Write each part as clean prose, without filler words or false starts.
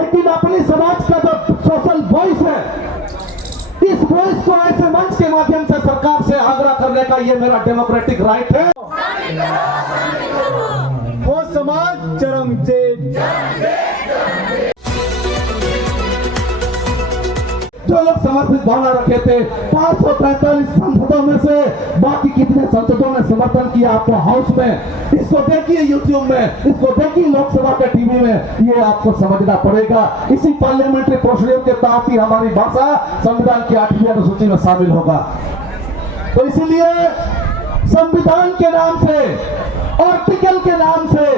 लेकिन अपनी समाज का जो सोशल वॉइस है, इस वॉइस को ऐसे मंच के माध्यम से सरकार से आग्रह करने का ये मेरा डेमोक्रेटिक राइट है। वो समाज चरम से जो लोग समर्पित भावना रखे थे, 543 सांसदों में से बाकी कितने सांसदों ने समर्थन किया आपको हाउस में, इसको देखिए यूट्यूब में, इसको देखिए लोकसभा के टीवी में, ये आपको समझना पड़ेगा। इसी पार्लियामेंट्री प्रोसीजर के तहत ही हमारी भाषा संविधान की 8वीं अनुसूची में शामिल होगा। तो इसीलिए संविधान के नाम से, आर्टिकल के नाम से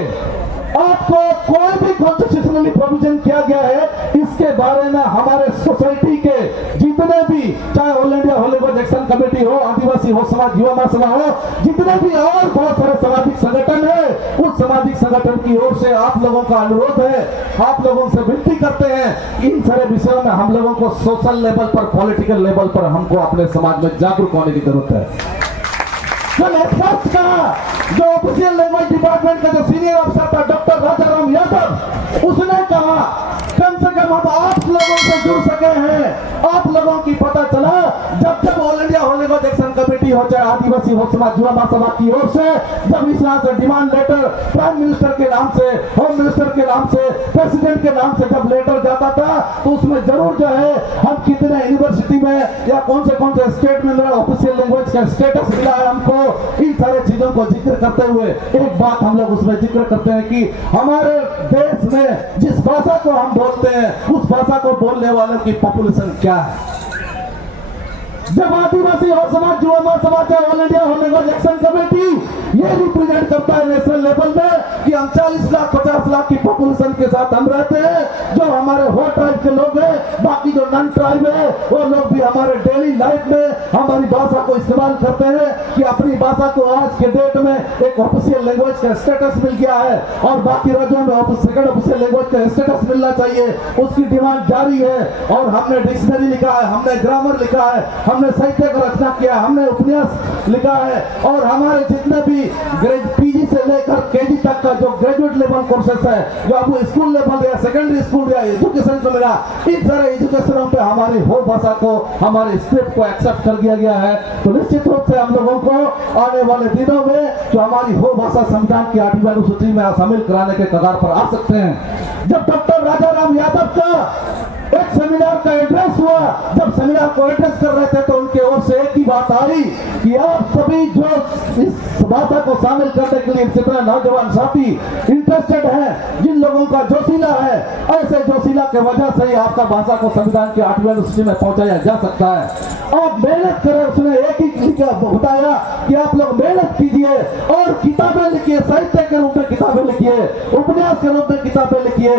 आपको कोई भी कॉन्स्टिट्यूशनली प्रोविजन किया गया है, इसके बारे में हमारे सोसाइटी के जितने भी, चाहे all India Hollywood action committee हो, आदिवासी हो समाज, युवा महासभा हो, जितने भी और बहुत सारे सामाजिक संगठन है, उस सामाजिक संगठन की ओर से आप लोगों का अनुरोध है, आप लोगों से विनती करते हैं, इन सारे विषयों में हम लोगों को सोशल लेवल पर, पॉलिटिकल लेवल पर हमको अपने समाज में जागरूक होने की जरूरत है। कल एक्सपर्ट का जो ऑफिशियल लैंग्वेज डिपार्टमेंट का जो सीनियर अफसर था डॉक्टर राजाराम यादव, उसने कहा कम से कम हम आप लोगों से जुड़ सके हैं, आप लोगों की पता चला जब all India Hollywood action committee हो, चाहे आदिवासी हो समाज, युवा महासभा की ओर से जब इस तरह से डिमांड लेटर प्राइम मिनिस्टर के नाम से, होम मिनिस्टर के नाम से, प्रेसिडेंट के नाम से जब लेटर जाता था, तो उसमें जरूर जो है हम कितने यूनिवर्सिटी में या कौन से स्टेट में मेरा ऑफिशियल लैंग्वेज का स्टेटस मिला है हमको, इन सारे चीजों को जिक्र करते हुए एक बात हम लोग उसमें जिक्र करते हैं कि हमारे देश में जिस भाषा को हम बोलते हैं, उस भाषा को बोलने वालों की पॉपुलेशन क्या है। जब आदिवासी और समाज, युवा महासभा, चाहे all India Hollywood action committee ये रिप्रेजेंट करता है नेशनल लेवल में कि हम 40 लाख 50 लाख की पॉपुलेशन के साथ हम रहते हैं, जो हमारे हो ट्राइब के लोग हैं, बाकी जो नॉन ट्राइब है वो लोग भी हमारे डेली लाइफ में हमारी भाषा को इस्तेमाल करते हैं, कि अपनी भाषा को आज के डेट में एक ऑफिशियल लैंग्वेज का स्टेटस मिल गया है और बाकी राज्यों में सेकंड ऑफिशियल लैंग्वेज का स्टेटस मिलना चाहिए, उसकी डिमांड जारी है। और हमने डिक्शनरी लिखा है, हमने ग्रामर लिखा है, हमने साहित्य का रचना किया, हमने उपन्यास लिखा है, और हमारे जितने भी पीजी से लेकर केजी तक का जो ग्रेजुएट लेवल कोर्सेस है, जो आपको स्कूल लेवल या सेकेंडरी स्कूल या एजुकेशन को मिला, इन सारे एजुकेशनों पे हमारी हो भाषा को, हमारे स्क्रिप्ट को एक्सेप्ट कर दिया गया है। तो निश्चित रूप से हम लोगों को आने वाले दिनों में जो हमारी हो भाषा संविधान की 8वीं अनुसूची में शामिल कराने के कगार पर आ सकते हैं। जब डॉक्टर राजाराम यादव का एक सेमिनार का एड्रेस हुआ, जब सेमिनार को एड्रेस कर रहे थे तो उनके ओर से एक ही बात आई कि आप सभी जो इस भाषा को शामिल करने के लिए जितने नौजवान साथी इंटरेस्टेड हैं, जिन लोगों का जोशीला है, ऐसे जोशीला के वजह से ही आपका भाषा को संविधान की 8वीं अनुसूची में पहुंचाया जा सकता है। आप मेहनत करें, उसने एक ही बताया कि आप लोग मेहनत कीजिए और किताबें लिखिए, साहित्य के रूप में किताबें लिखिए, उपन्यास के रूप में किताबें लिखिए,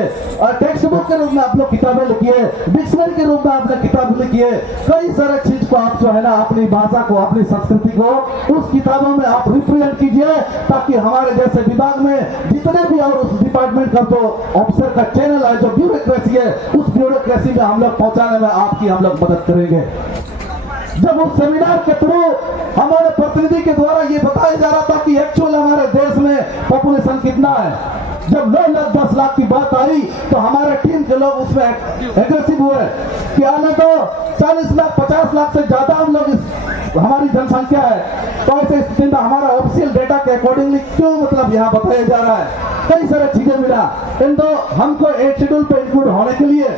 टेक्स्ट बुक के रूप में आप लोग किताबें लिखिए, डिक्शनरी के रूप में आपने किताब लिखिए, कई सारे चीज को आप जो है ना अपनी भाषा को, अपनी संस्कृति को उस किताबों में आप रिप्रेजेंट कीजिए, ताकि हमारे जैसे विभाग में जितने भी और उस डिपार्टमेंट का जो ऑफिसर का चैनल है, जो ब्यूरोक्रेसी है, उस ब्यूरोक्रेसी में हम लोग पहुंचाने में आपकी हम लोग मदद करेंगे। जब उस सेमिनार के थ्रू हमारे प्रतिनिधि के द्वारा ये बताया जा रहा था कि एक्चुअल हमारे देश में पॉपुलेशन कितना है, जब 9 लाख 10 लाख की बात आई तो हमारे टीम के लोग उसमें एग्रेसिव हुए कि आने तो 40 लाख 50 लाख से ज्यादा हम लोग हमारी जनसंख्या है, तो ऐसे स्थिति में हमारा ऑफिशियल डेटा के अकॉर्डिंगली क्यों मतलब यहाँ बताया जा रहा है, कई सारे चीजें मिला। किंतु हमको 8 शेड्यूल पे इंक्लूड होने के लिए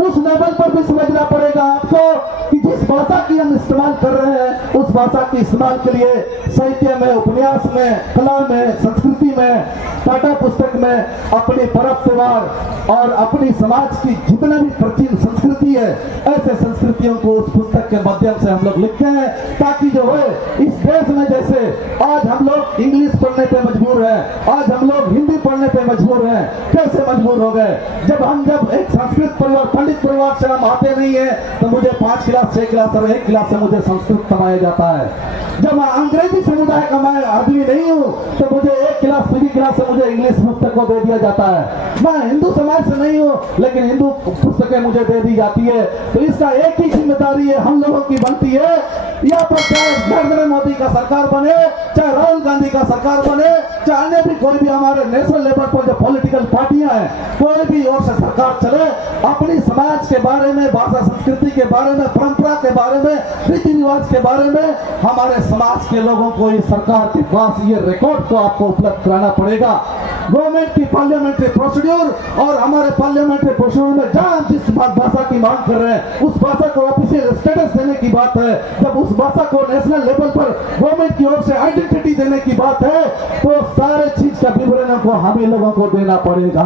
उस लेवल पर भी समझना पड़ेगा आपको कि जिस भाषा की हम इस्तेमाल कर रहे हैं, उस भाषा के इस्तेमाल के लिए साहित्य में, उपन्यास में, कला में, संस्कृति में, पाठ्य पुस्तक में अपनी पर्व त्योहार और अपनी समाज की जितना भी प्राचीन संस्कृति है, ऐसे संस्कृतियों को उस पुस्तक के माध्यम से हम लोग लिखते हैं, ताकि जो है इस देश में जैसे आज हम लोग इंग्लिश पढ़ने पे मजबूर है, आज हम लोग हिंदी पढ़ने पे मजबूर है, कैसे मजबूर हो गए, जब एक संस्कृत परिवार, पंडित परिवार से हम आते नहीं है, तो मुझे 5 क्लास 6 क्लास और 1 क्लास से मुझे संस्कृत पढ़ाया जाता है। जब मैं अंग्रेजी समुदाय का मैं आदमी नहीं हूँ तो मुझे 1 क्लास पीजी क्लास से मुझे इंग्लिश पुस्तक को दे दिया जाता है। मैं हिंदू समाज से नहीं हूँ लेकिन हिंदू पुस्तकें मुझे दे दी जाती है। तो इसका एक ही जिम्मेदारी है हम लोगों की बनती है यहाँ पर चाहे नरेंद्र मोदी का सरकार बने, चाहे राहुल गांधी का सरकार बने, चाहे अन्य भी कोई भी हमारे नेशनल लेवल पर जो पॉलिटिकल पार्टियां हैं, कोई भी ओर से सरकार चले, अपनी समाज के बारे में, भाषा संस्कृति के बारे में, परंपरा के बारे में, रीति रिवाज के बारे में हमारे समाज के लोगों को इस सरकार के पास ये रिकॉर्ड को आपको उपलब्ध कराना पड़ेगा। गवर्नमेंट की पार्लियामेंट्री प्रोसीड्यूर और हमारे पार्लियामेंट्री प्रोसीड्यूर में जहां जिस भाषा की मांग कर रहे हैं उस भाषा को ऑफिशियल स्टेटस देने की बात है, जब उस भाषा को नेशनल लेवल पर गवर्नमेंट की ओर से आइडेंटिटी देने की बात है, तो सारे चीज का विवरण को हम ही लोगों को देना पड़ेगा।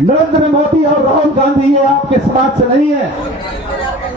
नरेंद्र मोदी और राहुल गांधी ये आपके समाज से नहीं है,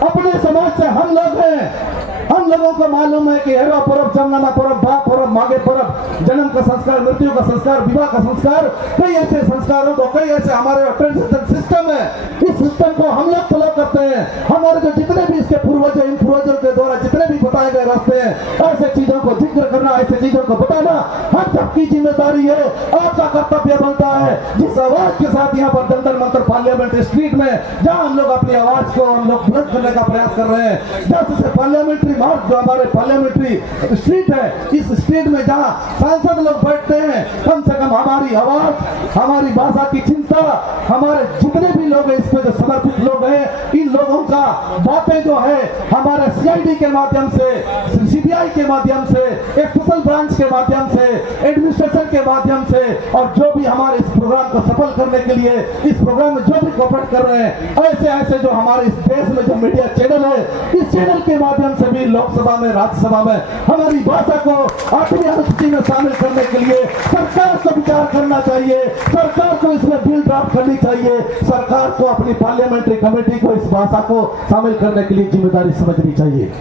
अपने समाज से हम लोग हैं। हम लोगों को मालूम है कि हेरा पर्व, जमनामा पर्व, बा पर्व, मागे पर्व, जन्म का संस्कार, मृत्यु का संस्कार, विवाह का संस्कार, कई ऐसे संस्कारों को, कई ऐसे हमारे ट्रांजिशन सिस्टम है, इस सिस्टम को हम लोग फॉलो करते हैं। हमारे जो जितने भी इसके पूर्वज, इन पूर्वजों के द्वारा जितने भी बताए गए रास्ते हैं, ऐसे चीजों को जिक्र करना, ऐसे चीजों को बताना हम सबकी जिम्मेदारी है, आपका कर्तव्य बनता है। जिस आवाज के साथ यहाँ पर जंतर मंतर पार्लियामेंट्री स्ट्रीट में जहाँ हम लोग अपनी आवाज को हम लोग बुलंद करने का प्रयास कर रहे हैं, जैसे पार्लियामेंट्री मार्ग जो हमारे पार्लियामेंट्री स्ट्रीट है, इस स्ट्रीट में जहाँ सांसद लोग बैठते हैं, कम से कम हमारी आवाज, हमारी भाषा की चिंता, हमारे जितने भी लोग हैं इसमें जो समर्पित लोग हैं, इन लोगों का बातें जो है हमारे सीआईडी के माध्यम से, सीबीआई के माध्यम से, स्पेशल ब्रांच के माध्यम से, एडमिनिस्ट्रेशन के माध्यम से, और जो भी हमारे इस प्रोग्राम को सफल करने के लिए इस प्रोग्राम में जो भी कोऑपरेट कर रहे हैं, ऐसे ऐसे जो हमारे इस देश में जो मीडिया चैनल है, इस चैनल के माध्यम से भी लोकसभा में, राज्यसभा में हमारी भाषा को 8वीं अनुसूची में शामिल करने के लिए सरकार को विचार करना चाहिए, सरकार को इसमें बिल ड्राफ्ट करनी चाहिए, सरकार को अपनी पार्लियामेंट्री कमेटी को इस भाषा को शामिल करने के लिए जिम्मेदारी समझनी चाहिए।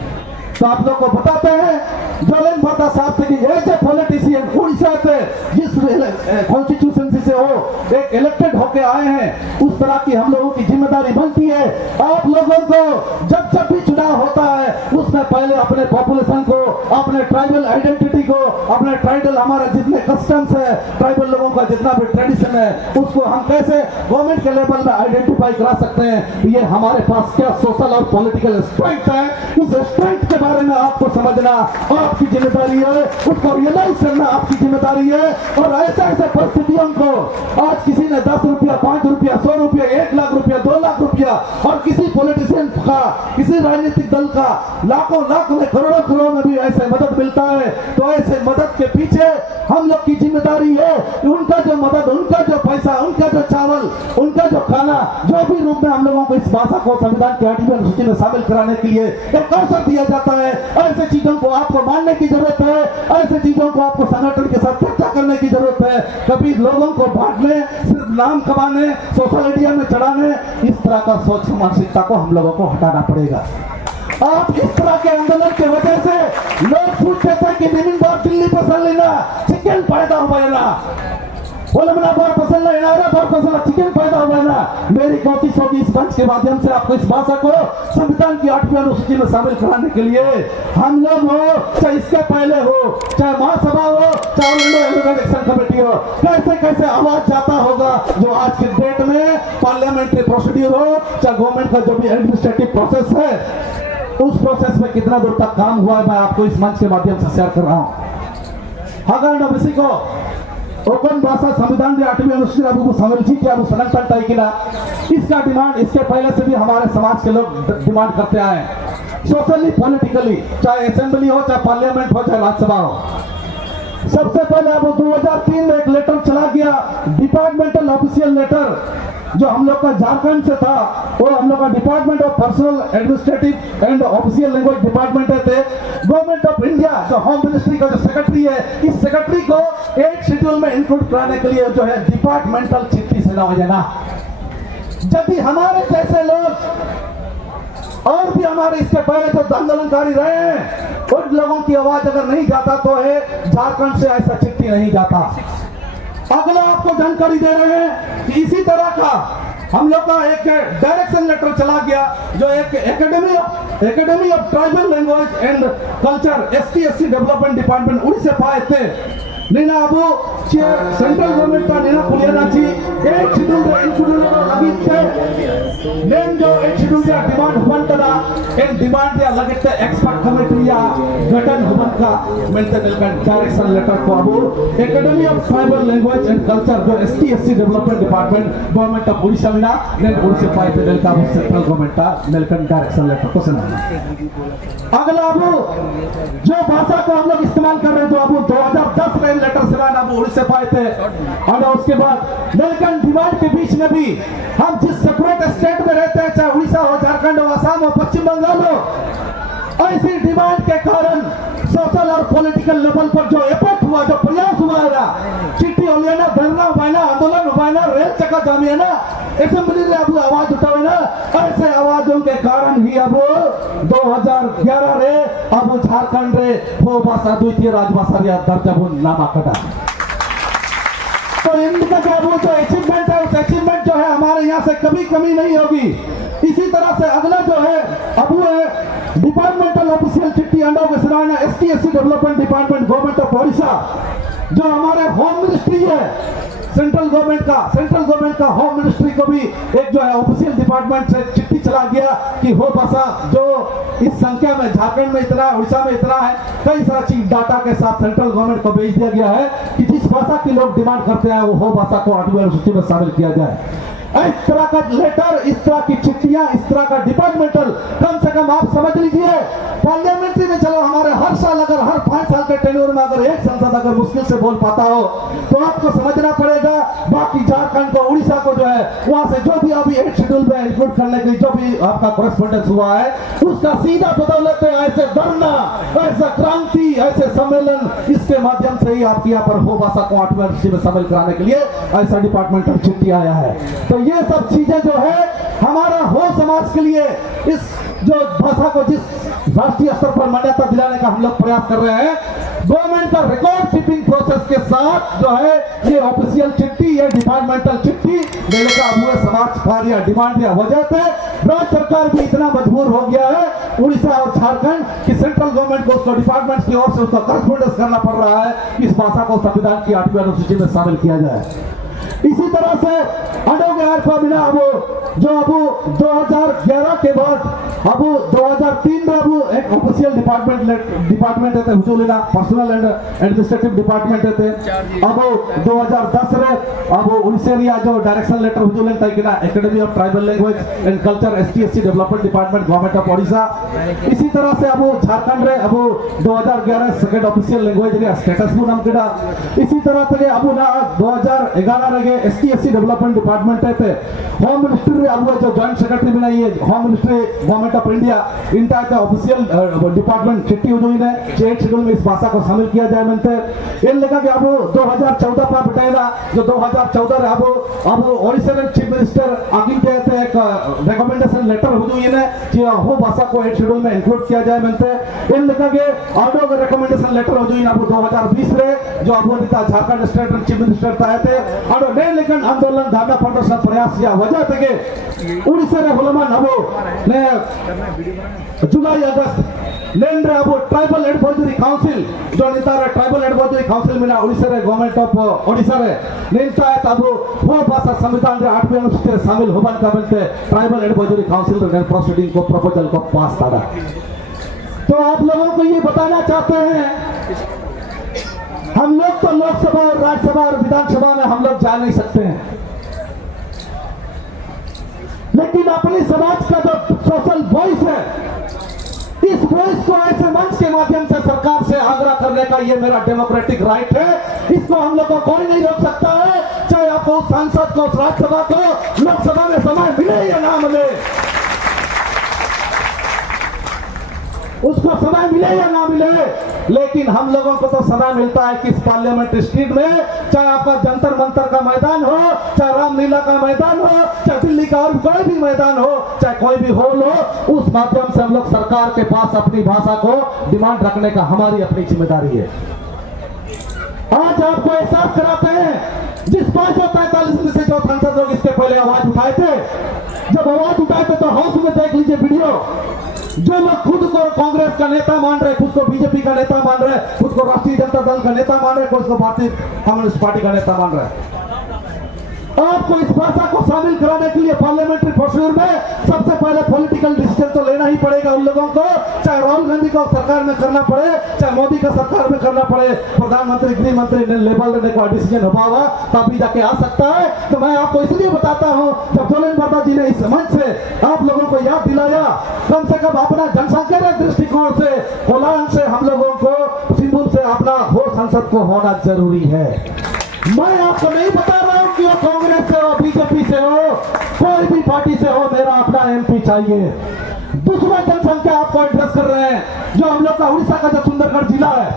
तो आप लोग को बताते हैं, जोलेन भट्टा साहब से कि ऐसे पॉलिटिशियन उड़ीसा से जिस कॉन्स्टिट्यूशंसी से वो एक इलेक्टेड होके आए हैं, उस तरह की हम लोगों की जिम्मेदारी बनती है। आप लोगों को जब जब भी चुनाव होता है, उसमें पहले अपने पॉपुलेशन को, अपने ट्राइबल आइडेंटिटी को, अपने ट्राइबल हमारे जितने कस्टम्स है, ट्राइबल लोगों का जितना भी ट्रेडिशन है, उसको हम कैसे गवर्नमेंट के लेवल में आइडेंटिफाई करा सकते हैं। ये हमारे पास क्या सोशल और पॉलिटिकल स्ट्रेंथ है, उस स्ट्रेंथ के बारे में आपको समझना आपकी जिम्मेदारी है, उसको रियलाइज करना आपकी जिम्मेदारी है। और ऐसे ऐसे परिस्थितियों को, आज किसी ने 10 रुपया, 5 रुपया, 100 रुपया, 1 लाख रुपया, 2 लाख रुपया, और किसी पॉलिटिशियन का, किसी राजनीतिक दल का लाखों लाख में, करोड़ों करोड़ में भी ऐसे मदद मिलता है, तो ऐसे मदद के पीछे हम लोग की जिम्मेदारी है कि उनका जो मदद, उनका जो पैसा, उनका जो चावल, उनका जो खाना, जो भी रूप में हम लोगों को इस भाषा को संविधान की 8वीं अनुसूची में शामिल कराने के लिए एक अवसर दिया जाता है। ऐसे चीजों को आपको मानने की जरूरत है, ऐसे चीजों को आपको संगठन के साथ चर्चा करने की जरूरत है। कभी लोगों को बांटने, सिर्फ नाम कमाने, सोशल मीडिया में चढ़ाने, इस तरह का सोच मानसिकता को हम लोगों को हटाना पड़ेगा। आप इस तरह के आंदोलन की वजह से लोग पूछते थे कि निमिन बार दिल्ली पसंद लेना, चिकन पैदा हुआ ना, बोलमना बार पसंद लेना, बार पसंद चिकन पैदा हुआ ना। मेरी कोशिश होगी इस मंच के माध्यम से आपको इस भाषा को संविधान की 8वीं अनुसूची में शामिल कराने के लिए हम लोग हो, चाहे इसके पहले हो, चाहे महासभा हो, चाहे इलेक्शन कमेटी हो, कैसे कैसे आवाज जाता होगा जो आज के डेट में पार्लियामेंट्री प्रोसीड्यूर हो, चाहे गवर्नमेंट का जो भी एडमिनिस्ट्रेटिव प्रोसेस है, उस प्रोसेस में कितना दूर तक काम हुआ है, मैं आपको इस मंच के माध्यम से शेयर कर रहा हूं। अगर ओबीसी को ओपन भाषा संविधान की 8वीं अनुसूची अब समझी कि अब संरक्षण तय किया, इसका डिमांड इसके पहले से भी हमारे समाज के लोग डिमांड करते आए, सोशली पॉलिटिकली, चाहे असेंबली हो, चाहे पार्लियामेंट हो, चाहे राज्यसभा हो। सबसे पहले अब 2003 में एक लेटर चला गया, डिपार्टमेंटल ऑफिशियल लेटर, जो हम लोग का झारखंड से था, वो हम लोग का department of personal administrative and official language department थे। गवर्नमेंट ऑफ इंडिया जो होम मिनिस्ट्री का जो सेक्रेटरी है, इस सेक्रेटरी को 8 शेड्यूल में इंक्लूड कराने के लिए जो है डिपार्टमेंटल चिट्ठी से नवाजना। यदि हमारे जैसे लोग और भी हमारे इसके पहले जो आंदोलनकारी रहे हैं, उन लोगों की आवाज अगर नहीं जाता तो है झारखंड से ऐसा चिट्ठी नहीं जाता। अगला आपको जानकारी दे रहे हैं कि इसी तरह का हम लोग का एक डायरेक्शन लेटर चला गया, जो एक academy of tribal language and culture ST/SC development department Orissa पाए थे। नीना अबू सेंट्रल गवर्नमेंट का नीना पुलियाना जी 8 शेड्यूल इंस्टीट्यूट लगिते नेन जो इंस्टीट्यूट या डिमांड हुबन कदा इन डिमांड या लगिते एक्सपर्ट कमेटी या गठन हुबन का मिलते मिलकर डायरेक्शन लेटर को अब academy of tribal language and culture जो ST/SC development department government of Orissa में ना नेन उड़ीसा पाई पे डेल्टा सेंट्रल गवर्नमेंट का मिलकर डायरेक्शन लेटर को सुनाना। अगला अब जो भाषा को हम लोग इस्तेमाल कर रहे हैं जो अब 2010 में लेटर से अब उड़ीसा पाए थे और उसके बाद मिलकर डिमांड के बीच में भी हम जिस सेपरेट स्टेट में रहते हैं चाहे उड़ीसा हो झारखंड हो असम हो पश्चिम बंगाल हो ऐसी डिमांड के कारण सोशल और पॉलिटिकल लेवल पर जो एफर्ट हुआ जो प्रयास हुआ है ना चिट्ठी होली है ना धरना हुआ है ना आंदोलन हुआ है ना रेल चक्का जामी है ना असेंबली में अब आवाज उठावे ना ऐसे आवाजों के कारण ही अब 2011 रे अब झारखंड रे हो भाषा द्वितीय राजभाषा रे दर्जा नामा कटा। तो इनका क्या वो जो अचीवमेंट है उस अचीवमेंट जो है हमारे यहाँ से कभी कमी नहीं होगी। इसी तरह से अगला जो है अब वो है डिपार्टमेंटल ऑफिशियल चिट्ठी under ST/SC development department government of Odisha जो हमारे होम मिनिस्ट्री है सेंट्रल गवर्नमेंट का होम मिनिस्ट्री को भी एक जो है ऑफिशियल डिपार्टमेंट से चिट्ठी चला गया कि हो भाषा जो इस संख्या में झारखंड में इतना है उड़ीसा में इतना है कई सारा चीज डाटा के साथ सेंट्रल गवर्नमेंट को भेज दिया गया है कि जिस भाषा की लोग डिमांड करते हैं वो हो भाषा को 8वीं अनुसूची में शामिल किया जाए। इस तरह का लेटर इस तरह की चिट्ठियां इस तरह का डिपार्टमेंटल कम से कम आप समझ लीजिए पार्लियामेंट्री में चलो हमारे हर साल अगर हर 5 साल के टेन्योर में अगर एक संसद अगर मुश्किल से बोल पाता हो तो आपको समझना पड़ेगा बाकी झारखंड को उड़ीसा को जो है वहां से जो भी अभी 8 शेड्यूल में इंक्लूड करने के जो भी आपका कॉरेस्पॉन्डेंस हुआ है उसका सीधा बदौलत है ऐसे धरना ऐसा क्रांति ऐसे सम्मेलन इसके माध्यम से ही आपकी यहाँ पर हो भाषा को 8वीं अनुसूची में शामिल कराने के लिए ऐसा डिपार्टमेंटल चिट्ठी आया है। तो ये सब चीजें जो है हमारा हो समाज के लिए इस जो भाषा को जिस राष्ट्रीय स्तर पर मान्यता दिलाने का हम लोग प्रयास कर रहे हैं गवर्नमेंट का रिकॉर्ड कीपिंग प्रोसेस के साथ जो है ये ऑफिशियल चिट्ठी ये डिपार्टमेंटल चिट्ठी देने का हुए समाज फार या डिमांड या वजह से राज्य सरकार भी इतना मजबूर हो गया है उड़ीसा और झारखंड कि सेंट्रल गवर्नमेंट को उसको डिपार्टमेंट की ओर से उसका करस्पॉन्डेंस करना पड़ रहा है इस भाषा को संविधान की 8वीं अनुसूची में शामिल किया जाए। इसी तरह से अब जो अब 2011 के बाद अब 2003 में अब एक ऑफिशियल डिपार्टमेंट है हुजूलिना पर्सनल एंड एडमिनिस्ट्रेटिव डिपार्टमेंट है अब 2010 रे अब उड़ीसा जो डायरेक्शन लेटर हुजूलिन ताइकिना academy of tribal language and culture ST/SC development department government of Odisha. इसी तरह से अब झारखंड रे अब 2011 सेकंड ऑफिशियल लैंग्वेज रे स्टेटस को नाम केडा। इसी तरह से अब ना 2011 रे ST/SC डेवलपमेंट डिपार्टमेंट है होम मिनिस्ट्री रे अब जो जॉइंट सेक्रेटरी बनाई है home ministry government of India इनका ऑफिशियल डिपार्टमेंट चिट्ठी हुई है 8 शेड्यूल में इस भाषा को शामिल किया जाए मनते इन लगा कि अब 2014 पर बताएगा जो 2014 रे अब ओडिशा चीफ मिनिस्टर आगे कहते हैं एक रिकमेंडेशन लेटर हुई है कि हो भाषा को 8 शेड्यूल में इंक्लूड किया जाए मनते इन लगा के ऑर्डर का रिकमेंडेशन लेटर हुई अब 2020 रे जो अब झारखंड स्टेट चीफ मिनिस्टर ताए थे और ने लेकिन आंदोलन धरना प्रदर्शन प्रयास या वजह थे उड़ीसा रे हुलमान अब ने जुलाई अगस्त लेन रे अब ट्राइबल एडवाइजरी काउंसिल जो नेता रे ट्राइबल एडवाइजरी काउंसिल में उड़ीसा रे गवर्नमेंट ऑफ ओडिशा रे नेता है अब वो भाषा संविधान रे 8वीं अनुसूची में शामिल होबन का बनते ट्राइबल एडवाइजरी काउंसिल रे प्रोसीडिंग को प्रपोजल को पास करा। तो आप लोगों को ये बताना चाहते हैं हम लोग तो लोकसभा और राज्यसभा और विधानसभा में हम लोग जा नहीं सकते हैं लेकिन अपनी समाज का जो सोशल वॉइस है इस वॉइस को ऐसे मंच के माध्यम से सरकार से आग्रह करने का ये मेरा डेमोक्रेटिक राइट है इसको हम लोग को कोई नहीं रोक सकता है चाहे आपको सांसद को राज्यसभा को लोकसभा में समय मिले या ना मिले उसको समय मिले या ना मिले लेकिन हम लोगों को तो समय मिलता है कि इस पार्लियामेंट स्ट्रीट में चाहे आपका जंतर मंतर का मैदान हो चाहे रामलीला का मैदान हो चाहे दिल्ली का और कोई भी मैदान हो चाहे कोई भी हॉल हो उस माध्यम से हम लोग सरकार के पास अपनी भाषा को डिमांड रखने का हमारी अपनी जिम्मेदारी है। आज आपको एहसास कराते हैं जिस 543 में से जो सांसद लोग इसके पहले आवाज उठाए थे जब आवाज उठाए थे तो हाउस में देख लीजिए वीडियो जो लोग खुद को कांग्रेस का नेता मान रहे खुद को बीजेपी का नेता मान रहे खुद को राष्ट्रीय जनता दल का नेता मान रहे खुद को भारतीय कम्युनिस्ट पार्टी का नेता मान रहे आपको इस भाषा को शामिल शामिल कराने के लिए पार्लियामेंट्री प्रोसीड्यूर में सबसे पहले पॉलिटिकल डिसीजन तो लेना ही पड़ेगा उन लोगों को, चाहे राहुल गांधी को सरकार में करना पड़े, चाहे मोदी का सरकार में करना पड़े। प्रधानमंत्री गृह मंत्री ने लेवल लेने का डिसीजन होगा तभी जाके आ सकता है। तो मैं आपको इसलिए बताता हूं, जब जोलेन बाबा जी ने इस मंच से आप लोगों को याद दिलाया, कम से कम अपना जनसंख्या के दृष्टिकोण से कोलान से हम लोगों को सिंदूर से अपना हो संसद को होना जरूरी है। मैं आपको नहीं बता रहा हूं कि वो कांग्रेस से हो, बीजेपी से हो, कोई भी पार्टी से हो, मेरा अपना एमपी चाहिए। दूसरा जनसंख्या आपको एड्रेस कर रहे हैं, जो हम लोग का उड़ीसा का जो सुंदरगढ़ जिला है,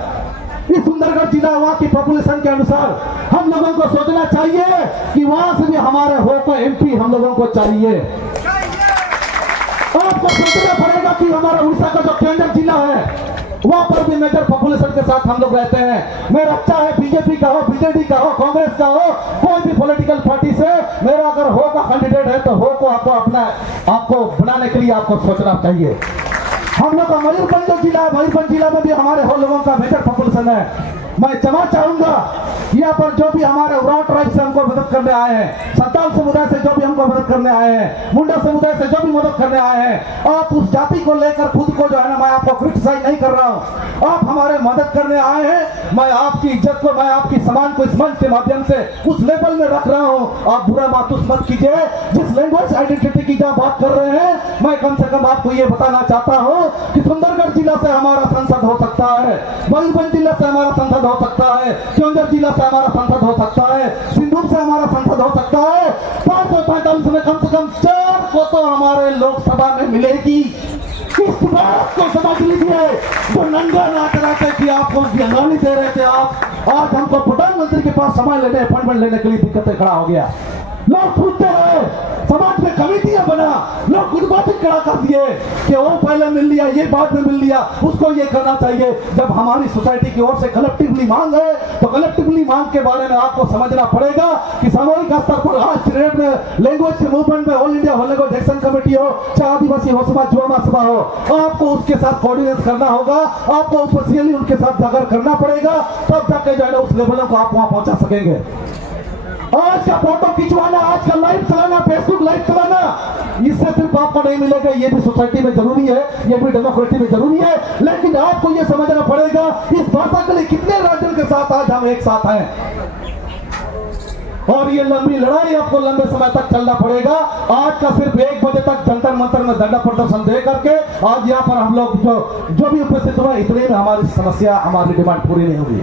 इस सुंदरगढ़ जिला वहां की पॉपुलेशन के अनुसार हम लोगों को सोचना चाहिए कि वहां से भी हमारे हो को एमपी हम लोगों को चाहिए। आपको सोचना पड़ेगा कि हमारा उड़ीसा का जो केंद्र जिला है वहां पर भी मेजर पॉपुलेशन के साथ हम लोग रहते हैं। मेरा अच्छा है बीजेपी का हो, बीजेडी का हो, कांग्रेस का हो, कोई भी पॉलिटिकल पार्टी से मेरा अगर हो का कैंडिडेट है तो हो को आपको बनाने के लिए आपको सोचना चाहिए। हम लोग का मयूरभंज जो जिला है, मयूरभंज जिला में भी हमारे हो लोगों का मेजर पॉपुलेशन है। मैं क्षमा चाहूंगा, यहाँ पर जो भी हमारे उराव ट्राइब से हमको मदद करने आए हैं, संताल समुदाय से जो भी हमको मदद करने आए हैं, मुंडा समुदाय से जो भी मदद करने आए हैं, आप उस जाति को लेकर खुद को जो है ना, मैं आपको क्रिटिसाइज नहीं कर रहा हूँ, आप हमारे मदद करने आए हैं। मैं आपकी इज्जत को, मैं आपकी सम्मान को इस मंच के माध्यम से उस लेवल में रख रहा हूँ। आप बुरा महसूस मत कीजिए। जिस लैंग्वेज आइडेंटिटी की जहाँ बात कर रहे हैं, मैं कम से कम आपको ये बताना चाहता हूँ कि सुंदरगढ़ जिला से हमारा संसद हो सकता है, मयूरभंज जिला से हमारा संसद हो सकता है, केवंझर जिला से हमारा संसद हो सकता है, सिंदूर से हमारा संसद हो सकता है। 545 में कम से कम 4 को तो हमारे लोकसभा में मिलेगी। इस बात को समझ लीजिए। जो नंगा नाच रहे थे कि आपको जलानी दे रहे थे, आप आज हमको प्रधानमंत्री के पास समय लेने, अपॉइंटमेंट लेने के लिए दिक्कतें खड़ा हो गया। लोग पूछते रहे, समाज में कमेटियां बना, लोग गुटबाजी खड़ा कर दिए कि वो पहले मिल लिया, ये बाद में मिल लिया, उसको ये करना चाहिए। जब हमारी सोसाइटी की ओर से कलेक्टिवली मांग है तो कलेक्टिवली मांग के बारे में आपको समझना पड़ेगा कि सामूहिक स्तर पर आज स्टेट में लैंग्वेज के मूवमेंट में all India language action committee हो, चाहे आदिवासी हो सभा, जुआमा सभा हो, आपको उसके साथ कोऑर्डिनेट करना होगा, आपको पर्सनली उनके साथ जाकर करना पड़ेगा, तब जाके जो है उस लेवल को आप वहां पहुंचा सकेंगे। आज का फोटो खिंचवाना, आज का लाइव चलाना, फेसबुक लाइव चलाना, इससे सिर्फ आपको नहीं मिलेगा। ये भी सोसाइटी में जरूरी है, ये भी डेमोक्रेसी में जरूरी है, लेकिन आपको ये समझना पड़ेगा इस भाषा के लिए कितने राज्यों के साथ आज हम एक साथ हैं। और ये लंबी लड़ाई आपको लंबे समय तक चलना पड़ेगा। आज का सिर्फ 1 बजे तक जंतर मंतर में धरना प्रदर्शन दे करके आज यहाँ पर हम लोग जो भी उपस्थित हुए, इतने में हमारी समस्या, हमारी डिमांड पूरी नहीं होगी।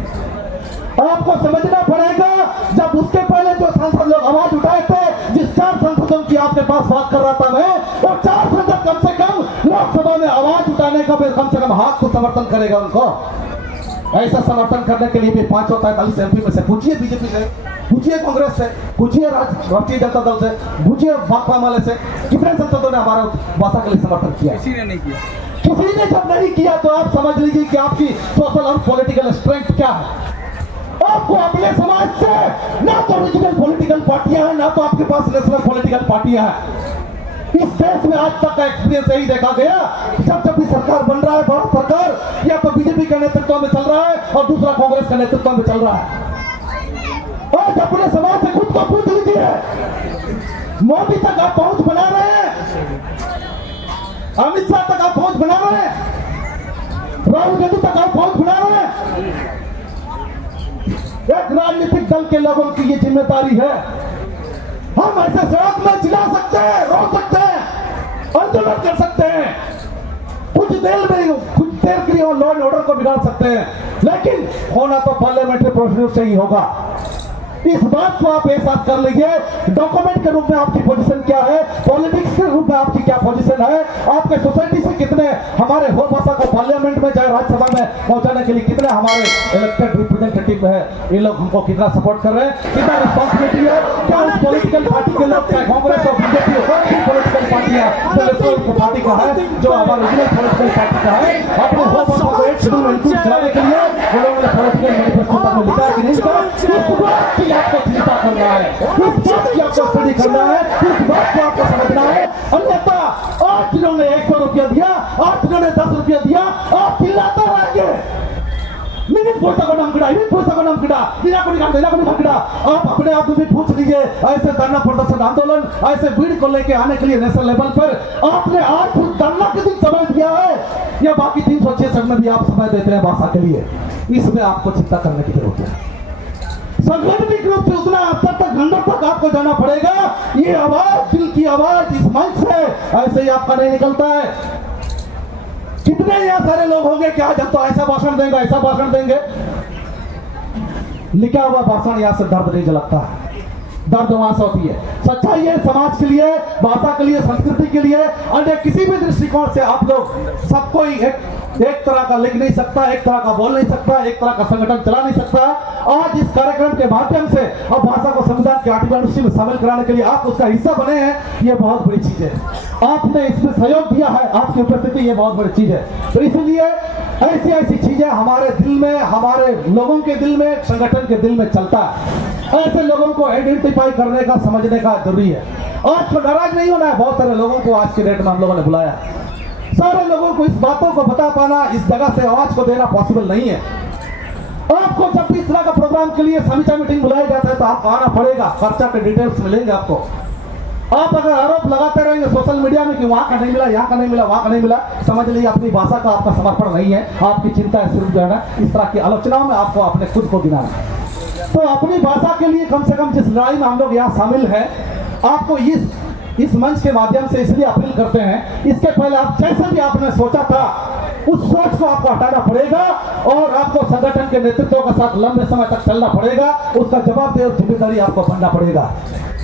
आपको समझना पड़ेगा, जब उसके पहले जो सांसद लोग आवाज उठाए थे, जिस 4 सांसदों की आपके पास बात कर रहा था मैं, वो 4 सांसद कम से कम लोकसभा में आवाज उठाने का कम से कम हाथ को समर्थन करेगा उनको। ऐसा समर्थन करने के लिए भी 543 एमपी में से पूछिए बीजेपी से, पूछिए कांग्रेस से, पूछिए राष्ट्रीय जनता दल से, पूछिए भाकपा माले से, कितने सांसदों ने हमारा भाषा के लिए समर्थन किया? किसी ने नहीं किया। किसी ने जब नहीं किया तो आप समझ लीजिए कि आपकी सोशल और पॉलिटिकल स्ट्रेंथ क्या है। आपको अपने समाज से ना तो रीजनल पॉलिटिकल पार्टियां हैं, ना तो आपके पास नेशनल पॉलिटिकल पार्टियां हैं। इस देश में आज तक का एक्सपीरियंस यही देखा गया, जब भी सरकार बन रहा है, भारत सरकार या तो बीजेपी के नेतृत्व में चल रहा है और दूसरा कांग्रेस के नेतृत्व में चल रहा है। आज अपने समाज से खुद को पूछ लीजिए, मोदी तक आप पहुंच बना रहे हैं, अमित शाह तक आप पहुंच बना रहे हैं, राहुल गांधी तक आप पहुंच बना रहे हैं। एक राजनीतिक दल के लोगों की ये जिम्मेदारी है। हम ऐसे सड़क में चिल्ला सकते हैं, रो सकते हैं, आंदोलन कर सकते हैं, कुछ देर के लिए लॉ एंड ऑर्डर को बिगाड़ सकते हैं, लेकिन होना तो पार्लियामेंट्री प्रोसीड्यूर से ही होगा। इस बात को आप एहसास कर लीजिए। डॉक्यूमेंट के रूप में आपकी पोजीशन क्या है, पॉलिटिक्स के रूप में आपकी क्या पोजीशन है, आपके सोसाइटी से कितने हमारे हो भाषा को पार्लियामेंट में चाहे राज्यसभा में पहुंचाने के लिए कितने हमारे इलेक्टेड रिप्रेजेंटेटिव है, ये लोग हमको कितना सपोर्ट कर रहे हैं, कितना रिस्पॉन्सिबिलिटी है, क्या उस पॉलिटिकल पार्टी के लोग, चाहे कांग्रेस और बीजेपी पॉलिटिकल पार्टियां जो पार्टी का है, जो हमारे ओरिजिनल पॉलिटिकल पार्टी का है, अपने हो भाषा को एक शेड्यूल इंक्लूड कराने के लिए वो लोगों ने पॉलिटिकल मैनिफेस्टो में लिखा कि नहीं का आपको चिंता करना है, इस बात की आपको स्टडी करना है, इस बात को आपको समझना है। अन्यथा आज जिन्होंने 100 रुपया दिया, आज जिन्होंने 10 रुपया दिया, आप चिल्लाते रहेंगे। मिनिट बोलता को किड़ा, ये पूछ सको नाम किड़ा, इना को निकाल देना को नहीं किड़ा। आप अपने आप में भी पूछ लीजिए, ऐसे धरना प्रदर्शन आंदोलन, ऐसे भीड़ को लेके आने के लिए नेशनल लेवल पर आपने आज धरना के दिन समय दिया है, या बाकी 366 में भी आप समय देते हैं भाषा के लिए? इसमें आपको चिंता करने की जरूरत है। संगठनिक रूप से उतना स्तर तक, अंदर तक आपको जाना पड़ेगा। ये आवाज, दिल की आवाज इस मंच से ऐसे ही आपका नहीं निकलता है। कितने यहाँ सारे लोग होंगे कि आज हम तो ऐसा भाषण देंगे, ऐसा भाषण देंगे, लिखा हुआ भाषण यहाँ से दर्द नहीं झलकता है। दर्द वहां से होती है। सच्चाई है समाज के लिए, भाषा के लिए, संस्कृति के लिए, अन्य किसी भी दृष्टिकोण से आप लोग सबको ही एक तरह का लिख नहीं सकता, एक तरह का बोल नहीं सकता, एक तरह का संगठन चला नहीं सकता। आज इस कार्यक्रम के माध्यम से अब भाषा को संविधान के 8वीं अनुसूची में शामिल कराने के लिए आप उसका हिस्सा बने हैं, ये बहुत बड़ी चीज है। आपने इसमें सहयोग दिया है, आपकी उपस्थिति ये बहुत बड़ी चीज है। तो इसलिए ऐसी ऐसी चीजें हमारे दिल में, हमारे लोगों के दिल में, संगठन के दिल में चलता है। ऐसे लोगों को आइडेंटिफाई करने का, समझने का जरूरी है। आज को नाराज नहीं होना है। बहुत सारे लोगों को आज के डेट में हम लोगों ने बुलाया, सारे लोगों को इस बातों को बता पाना, इस जगह से आवाज को देना पॉसिबल नहीं है। आपको जब भी इस तरह का प्रोग्राम के लिए समीक्षा मीटिंग बुलाया जाता है तो आपको आना पड़ेगा, खर्चा के डिटेल्स मिलेंगे आपको। आप अगर आरोप लगाते रहेंगे सोशल मीडिया में कि वहां का नहीं मिला, यहाँ का नहीं मिला, वहां का नहीं मिला, समझ लीजिए अपनी भाषा का आपका समर्पण नहीं है। आपकी चिंता है सिर्फ जो है ना इस तरह की आलोचनाओं में आपको अपने खुद को गिनाना है। तो अपनी भाषा के लिए कम से कम जिस लड़ाई में हम लोग यहाँ शामिल हैं, आपको इस मंच के माध्यम से इसलिए अपील करते हैं, इसके पहले आप जैसे भी आपने सोचा था उस सोच को आपको हटाना पड़ेगा और आपको संगठन के नेतृत्व के साथ लंबे समय तक चलना पड़ेगा। उसका जवाबदेह और जिम्मेदारी आपको बनना पड़ेगा।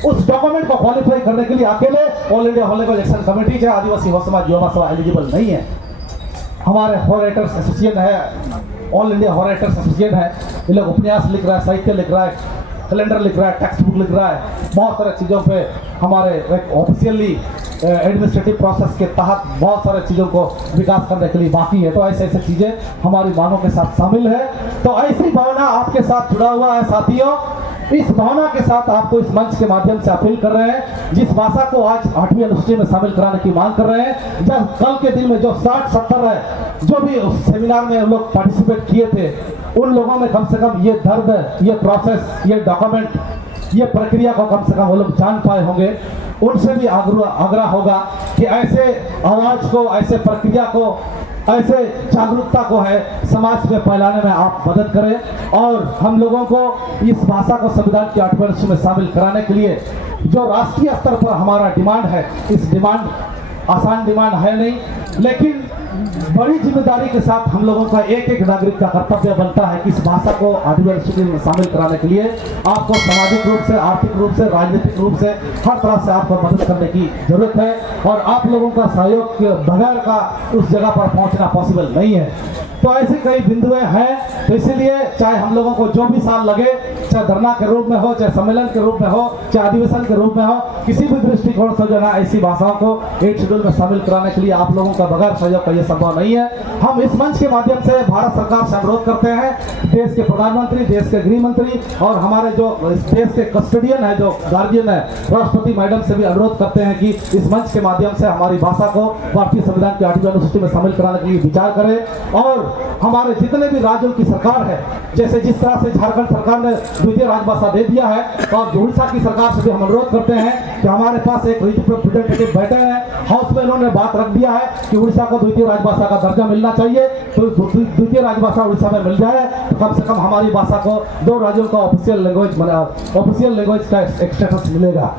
उस डॉक्यूमेंट को क्वालिफाई करने के लिए अकेले all India volleyball action committee से आदिवासी हो समाज युवा सभा एलिजिबल नहीं है। हमारे हॉरेटर्स एसोसिएशन है, ऑल इंडिया हॉरेटर्स एसोसिएशन है, ये लोग उपन्यास लिख रहा है, साहित्य लिख रहा है, कैलेंडर लिख रहा है, टेक्स्ट बुक लिख रहा है, बहुत सारे चीज़ों पे हमारे एक ऑफिशियली एडमिनिस्ट्रेटिव प्रोसेस के तहत बहुत सारे चीज़ों को विकास करने के लिए बाकी है। तो ऐसे ऐसे चीज़ें हमारी मानों के साथ शामिल है। तो ऐसी भावना आपके साथ जुड़ा हुआ है साथियों। इस भावना के साथ आपको इस मंच के माध्यम से अपील कर रहे हैं, जिस भाषा को आज 8वीं अनुसूची में शामिल कराने की मांग कर रहे हैं, जब कल के दिन में जो 60-70 है जो भी उस सेमिनार में लोग पार्टिसिपेट किए थे, उन लोगों में कम से कम ये दर्द, ये प्रोसेस, ये डॉक्यूमेंट, ये प्रक्रिया को कम से कम वो लोग जान पाए होंगे। उनसे भी आग्रह होगा कि ऐसे आवाज को, ऐसे प्रक्रिया को, ऐसे जागरूकता को है समाज में फैलाने में आप मदद करें। और हम लोगों को इस भाषा को संविधान की 8वीं अनुसूची में शामिल कराने के लिए जो राष्ट्रीय स्तर पर हमारा डिमांड है, इस डिमांड आसान डिमांड है नहीं, लेकिन बड़ी जिम्मेदारी के साथ हम लोगों का एक एक नागरिक का कर्तव्य बनता है कि इस भाषा को 8वीं अनुसूची में शामिल कराने के लिए आपको सामाजिक रूप से, आर्थिक रूप से, राजनीतिक रूप से हर तरह से आपको मदद करने की जरूरत है। और आप लोगों का सहयोग के बगैर का उस जगह पर पहुंचना पॉसिबल नहीं है। तो ऐसे कई बिंदुएं हैं, तो इसीलिए चाहे हम लोगों को जो भी साल लगे, चाहे धरना के रूप में हो, चाहे सम्मेलन के रूप में हो, चाहे अधिवेशन के रूप में हो, किसी भी दृष्टिकोण से जो है ऐसी भाषाओं को 8 शेड्यूल में शामिल कराने के लिए आप लोगों का बगैर सहयोग का ये संभव नहीं है। हम इस मंच के माध्यम से भारत सरकार से अनुरोध करते हैं, देश के प्रधानमंत्री, देश के गृह मंत्री और हमारे जो देश के कस्टोडियन है, जो गार्जियन है, राष्ट्रपति मैडम से भी अनुरोध करते हैं कि इस मंच के माध्यम से हमारी भाषा को भारतीय संविधान की 8वीं अनुसूची में शामिल कराने के लिए विचार करें। और हमारे जितने भी राज्यों की सरकार है, जैसे जिस तरह से झारखंड सरकार ने द्वितीय राजभाषा दे दिया है, तो अब उड़ीसा की सरकार से भी हम अनुरोध करते हैं कि हमारे पास एक रिप्रेजेंटेटिव बैठे हैं, हाउस में इन्होंने बात रख दिया है कि उड़ीसा को द्वितीय राजभाषा का दर्जा मिलना चाहिए। तो द्वितीय राजभाषा उड़ीसा में मिल जाए तो कम से कम हमारी भाषा को 2 राज्यों का ऑफिशियल लैंग्वेज का एक स्टेटस मिलेगा।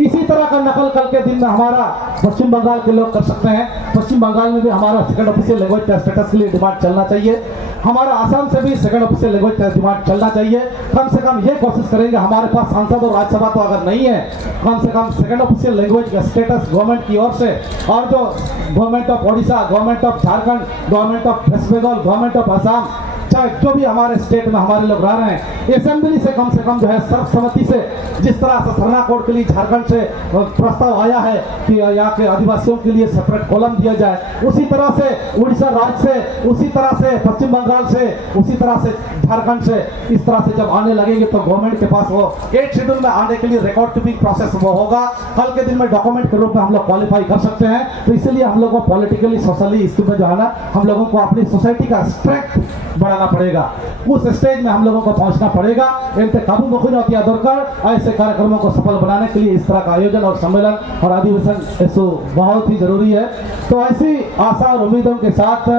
इसी तरह का नकल कल के दिन में हमारा पश्चिम बंगाल के लोग कर सकते हैं। पश्चिम बंगाल में भी हमारा सेकंड ऑफिशियल लैंग्वेज का स्टेटस के लिए डिमांड चलना चाहिए। हमारा आसाम से भी सेकंड ऑफिशियल लैंग्वेज का डिमांड चलना चाहिए। कम से कम ये कोशिश करेंगे, हमारे पास सांसद और राज्यसभा तो अगर नहीं है, कम से कम सेकंड ऑफिशियल लैंग्वेज का स्टेटस गवर्नमेंट की ओर से, और जो government of Odisha, government of Jharkhand, government of west Bengal, government of Assam, चाहे जो भी हमारे स्टेट में हमारे लोग रह रहे हैं, असेंबली से कम जो है सर्वसम्मति से, जिस तरह से सरना कोड के लिए झारखंड से प्रस्ताव आया है कि यहाँ के आदिवासियों के लिए सेपरेट कॉलम दिया जाए, उसी तरह से उड़ीसा राज्य से, उसी तरह से पश्चिम बंगाल से, उसी तरह से झारखंड से, इस तरह से जब आने लगेंगे तो गवर्नमेंट के पास वो 8 शेड्यूल में आने के लिए रिकॉर्ड कीपिंग प्रोसेस वो होगा। कल के दिन में डॉक्यूमेंट के रूप में हम लोग क्वालिफाई कर सकते हैं। तो इसलिए हम लोग को पॉलिटिकली, सोशली इसमें जो है ना हम लोगों को अपनी सोसाइटी का स्ट्रेंथ बढ़ाना जाना पड़ेगा, उस स्टेज में हम लोगों को पहुंचना पड़ेगा। इनके काबू मुखिन होती दरकार ऐसे कार्यक्रमों को सफल बनाने के लिए इस तरह का आयोजन और सम्मेलन और अधिवेशन ऐसो बहुत ही जरूरी है। तो ऐसी आशा और उम्मीदों के साथ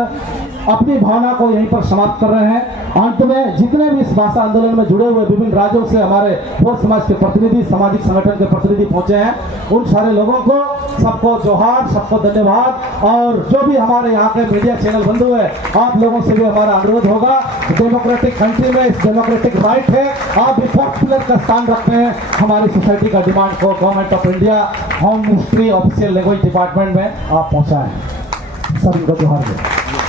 अपनी भावना को यहीं पर समाप्त कर रहे हैं। अंत में जितने भी इस भाषा आंदोलन में जुड़े हुए विभिन्न राज्यों से हमारे फोर्स समाज के प्रतिनिधि, सामाजिक संगठन के प्रतिनिधि पहुंचे हैं, उन सारे लोगों को सबको जोहार, सबको धन्यवाद। और जो भी हमारे यहाँ के मीडिया चैनल बंधु है, आप लोगों से भी हमारा अनुरोध होगा, डेमोक्रेटिक कंट्री में इस डेमोक्रेटिक राइट है, आप भी फोर्थ पिलर का स्थान रखते हैं हमारी सोसाइटी का डिमांड को government of India, home ministry, official language department में आप पहुँचाएं। सभी को जोहार दें।